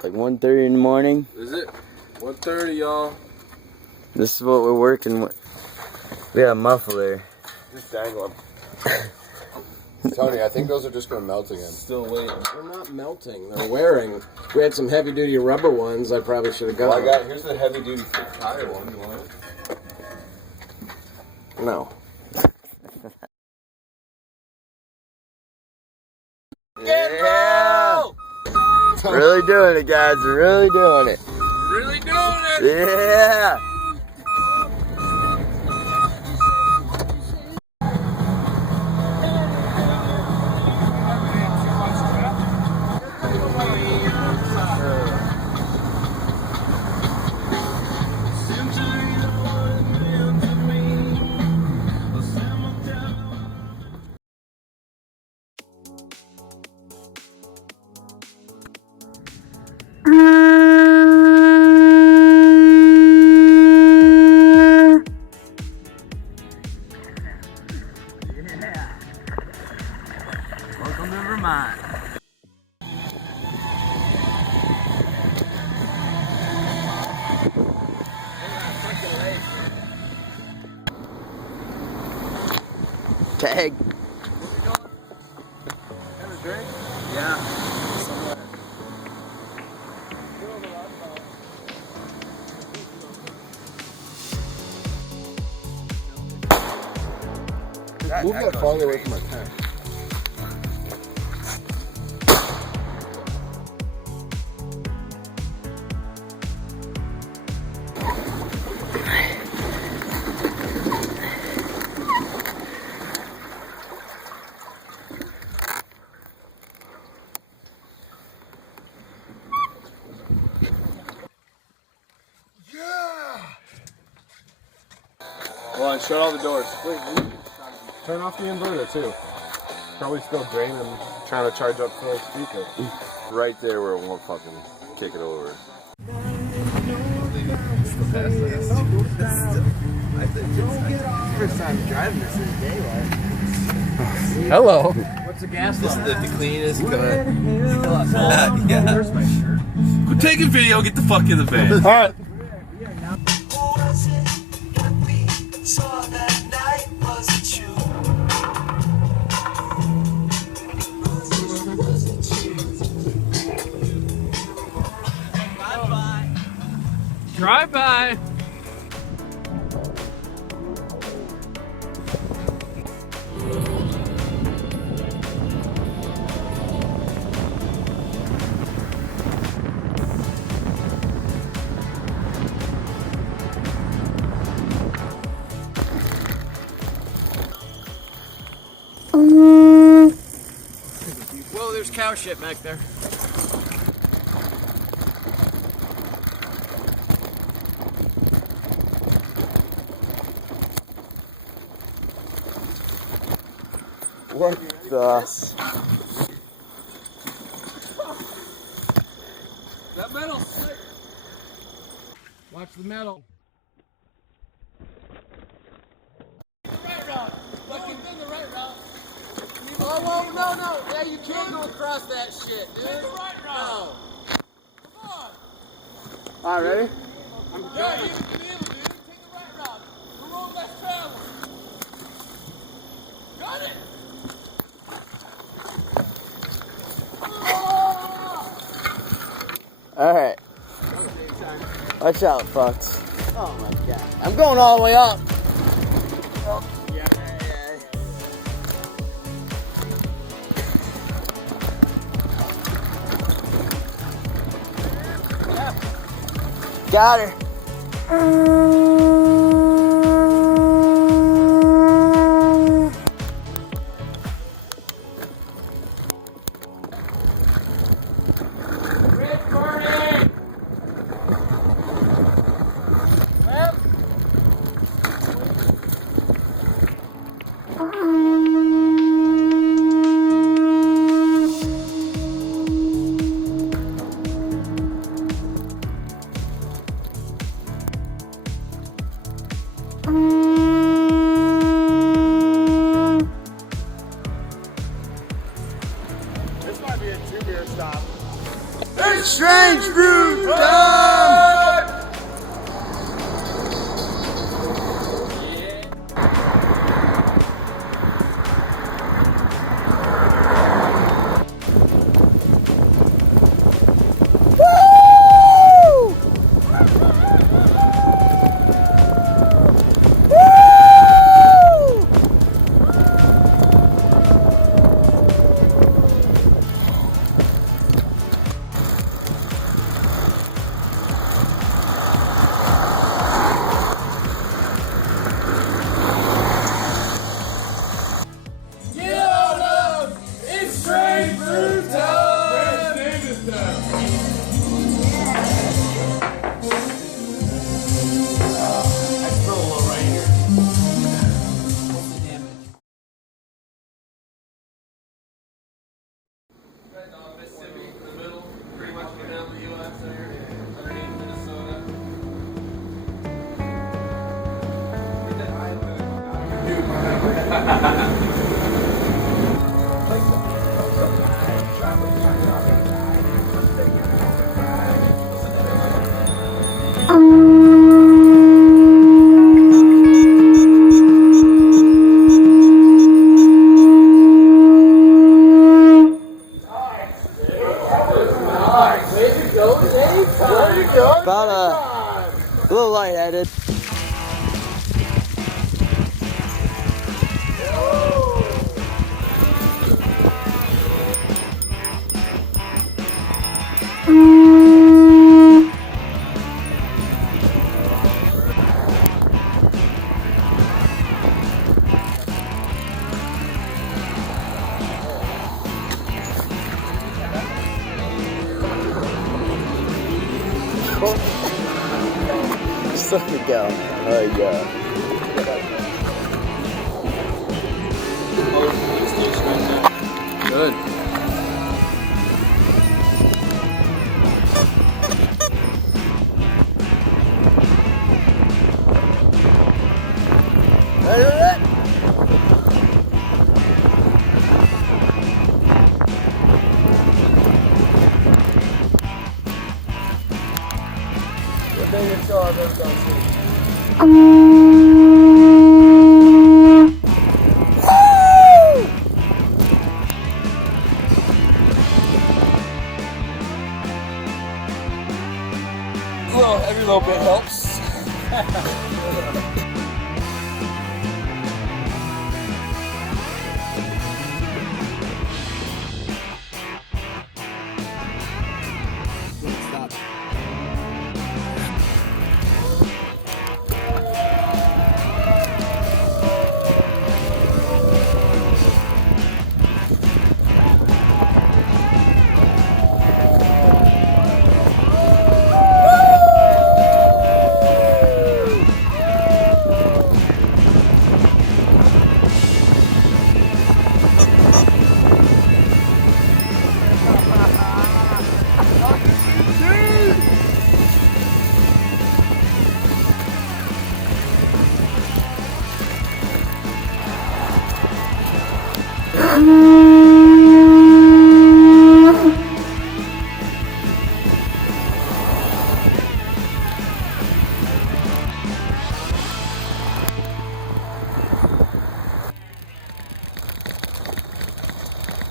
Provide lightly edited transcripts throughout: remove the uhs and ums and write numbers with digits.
Like 1:30 in the morning. Is it? 1:30, y'all. This is what we're working with. We got a muffler. Just dangle them. Tony, I think those are just going to melt again. Still waiting. They're not melting. They're wearing. If we had some heavy-duty rubber ones, I probably should have got Well, here's the heavy-duty tire one. You want it? No. Yeah! Really doing it, guys. We're really doing it. Really doing it! Yeah! Welcome to Vermont. Tag. Have a drink? Yeah. Move that farther away from my tent. Hold on, shut all the doors. Turn off the inverter, too. Probably still draining, trying to charge up for a speaker. Right there where we'll fucking kick it over. First time driving this in daylight. Hello. What's the gas This is level? the cleanest gun. Yeah. Where's my shirt? Quit taking video, get the fuck in the van. All right. Drive by. Whoa, there's cow shit back there. What the? That metal's slick. Watch the metal. The right route. Fucking in the right route. Oh, whoa, no. Yeah, you can't go across that shit, dude. Take the right route. No. Come on. All right, ready? Yeah, you can be able to, dude. Take the right route. The road less traveled. Got it. Alright. Watch out, fucks. Oh my god. I'm going all the way up. Oh, yeah. Got her. Strange brew time! Woo! Woo! It's Strangebrewrides time! StrangeDavis time! I spill a little right here. What's the damage? Right on Mississippi, in the middle, pretty much go down the U.S. there, underneath Minnesota. Get that island. About a little lightheaded. Look at go. Oh yeah. Good. Ready for it? The biggest show I've ever done. Well, every little bit helps.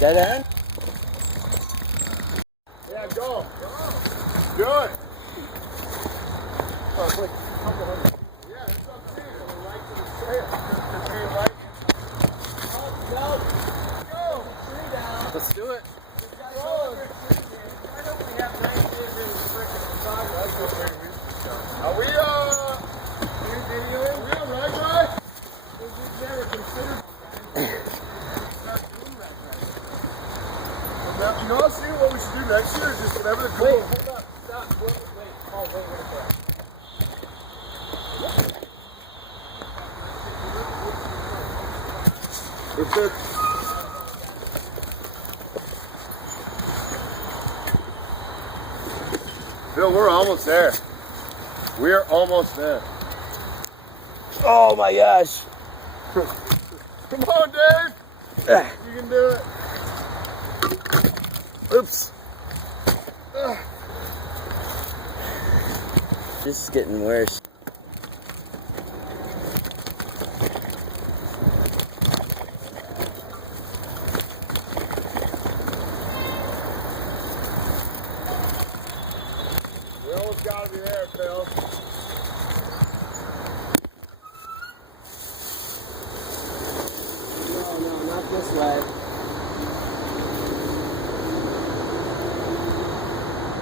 Dead end? Yeah, go. Good. Oh, it's like a couple hundred. Yeah, that's what I'm saying. The light to the sail. The green light. Go. Let's do it. Are we videoing? Are we on RAGBRAI? We've never considered. You know, see what we should do next year is just whatever the cool. Wait, hold up. Stop. Wait. Oh, wait. It's it. Phil, we're almost there. We're almost there. Oh my gosh. Come on, Dave. You can do it. Oops. This is getting worse. We almost gotta be there, Phil. No, not this way.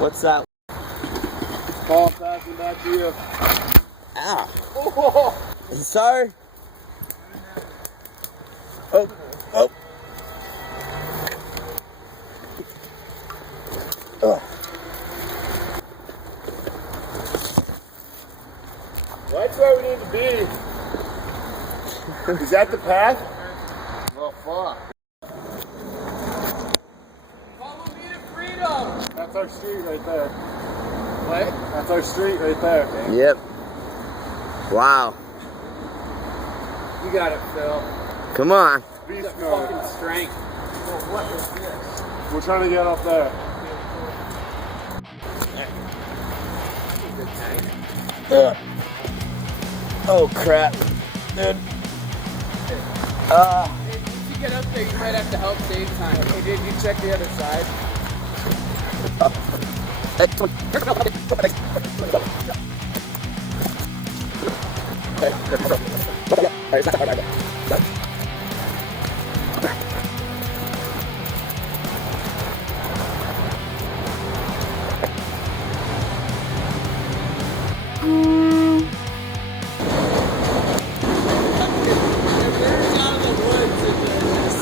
What's that? Paul, passing back to you. Ah. Oh, Sorry. Oh. Oh. Oh. that's where we need to be. Is that the path? Oh, fuck. Follow me to freedom. That's our street right there. What? That's our street right there. Yep. Wow. You got it, Phil. Come on. Beast That mode. fucking strength. What is this? We're trying to get up there. Ugh. Oh crap, dude. Once you get up there, you might have to help save time. Hey, did you check the other side?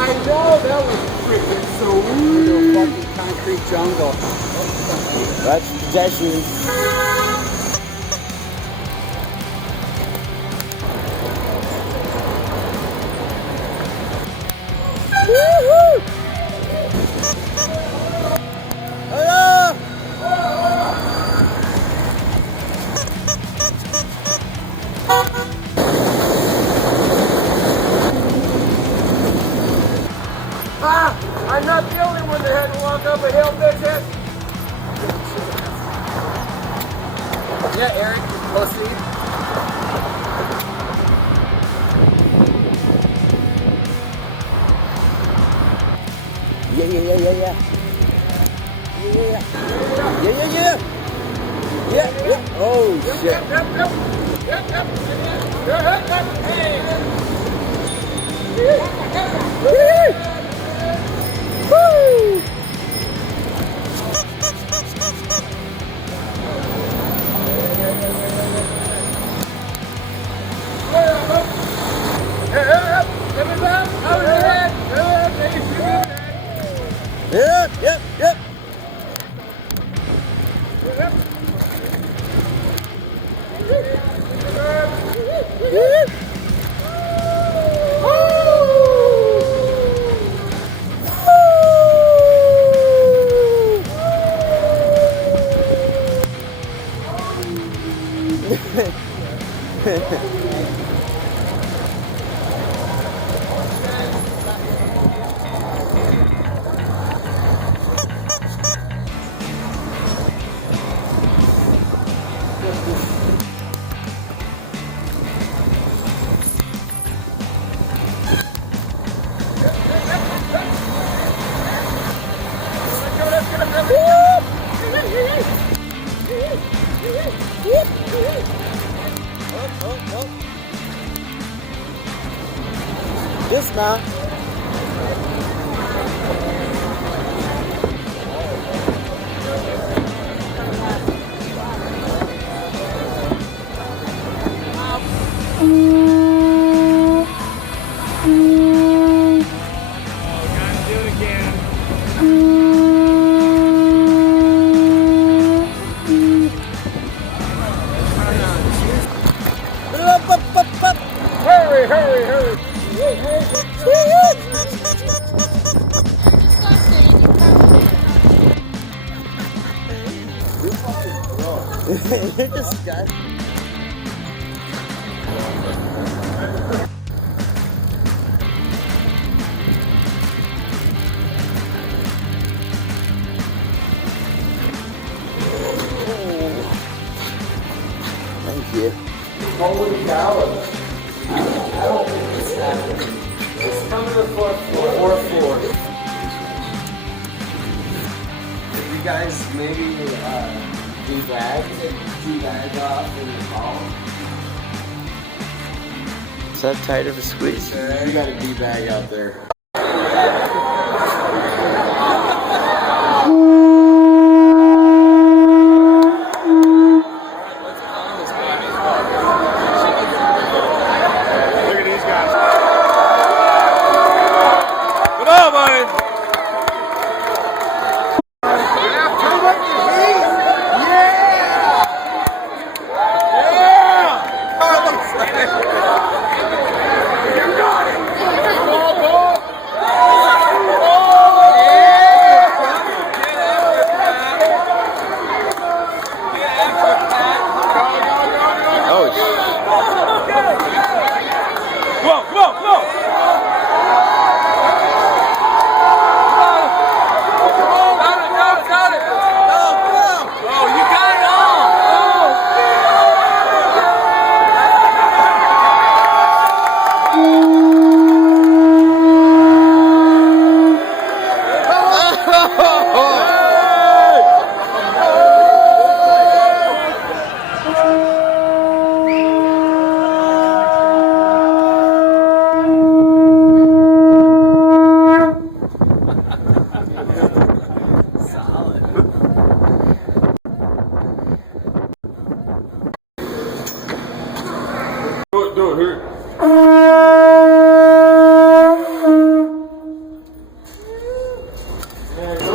I know, that was freaking so weird. Fucking concrete jungle. That's possession. Woohoo! Hello! I'm not the only one that had to walk up a hill, bitches. Yeah, Eric, pussy. Yeah. Yeah. Oh shit. Woo! Yep. Dismount. Hurry. You're disgusting. you. Holy cow. I don't think it's happening. It's coming to the fourth floor. Fourth floor. If you guys maybe de-bag, take de-bag off in the column. Is that tight of a squeeze? You got a de-bag out there.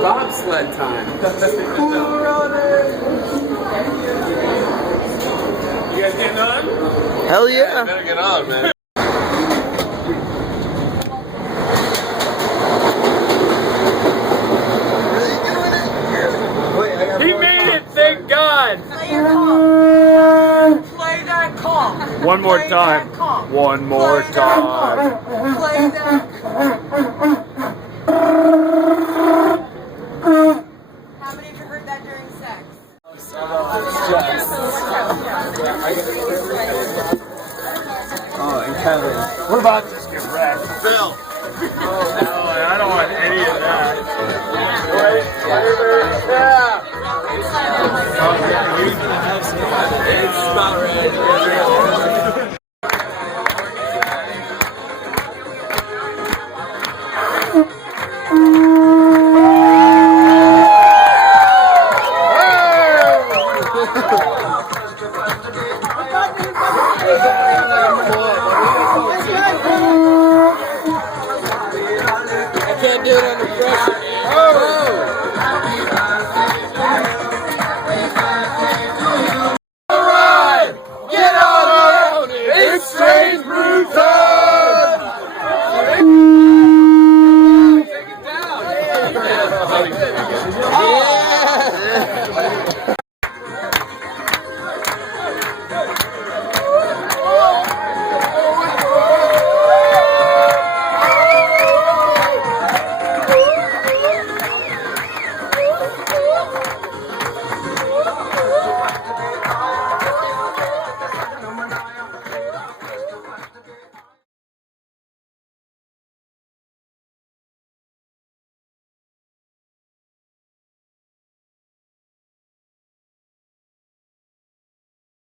Bobsled time. You guys getting on? Hell yeah. Better get on, man. He made it, thank God! Play your comp. Play that comp. One more Play time. that comp. One more Play that time. comp. Play that comp. How many of you heard that during sex? Oh, and Kevin. What about just get wrecked? Bill. Oh, I don't want any of that. It's not ready.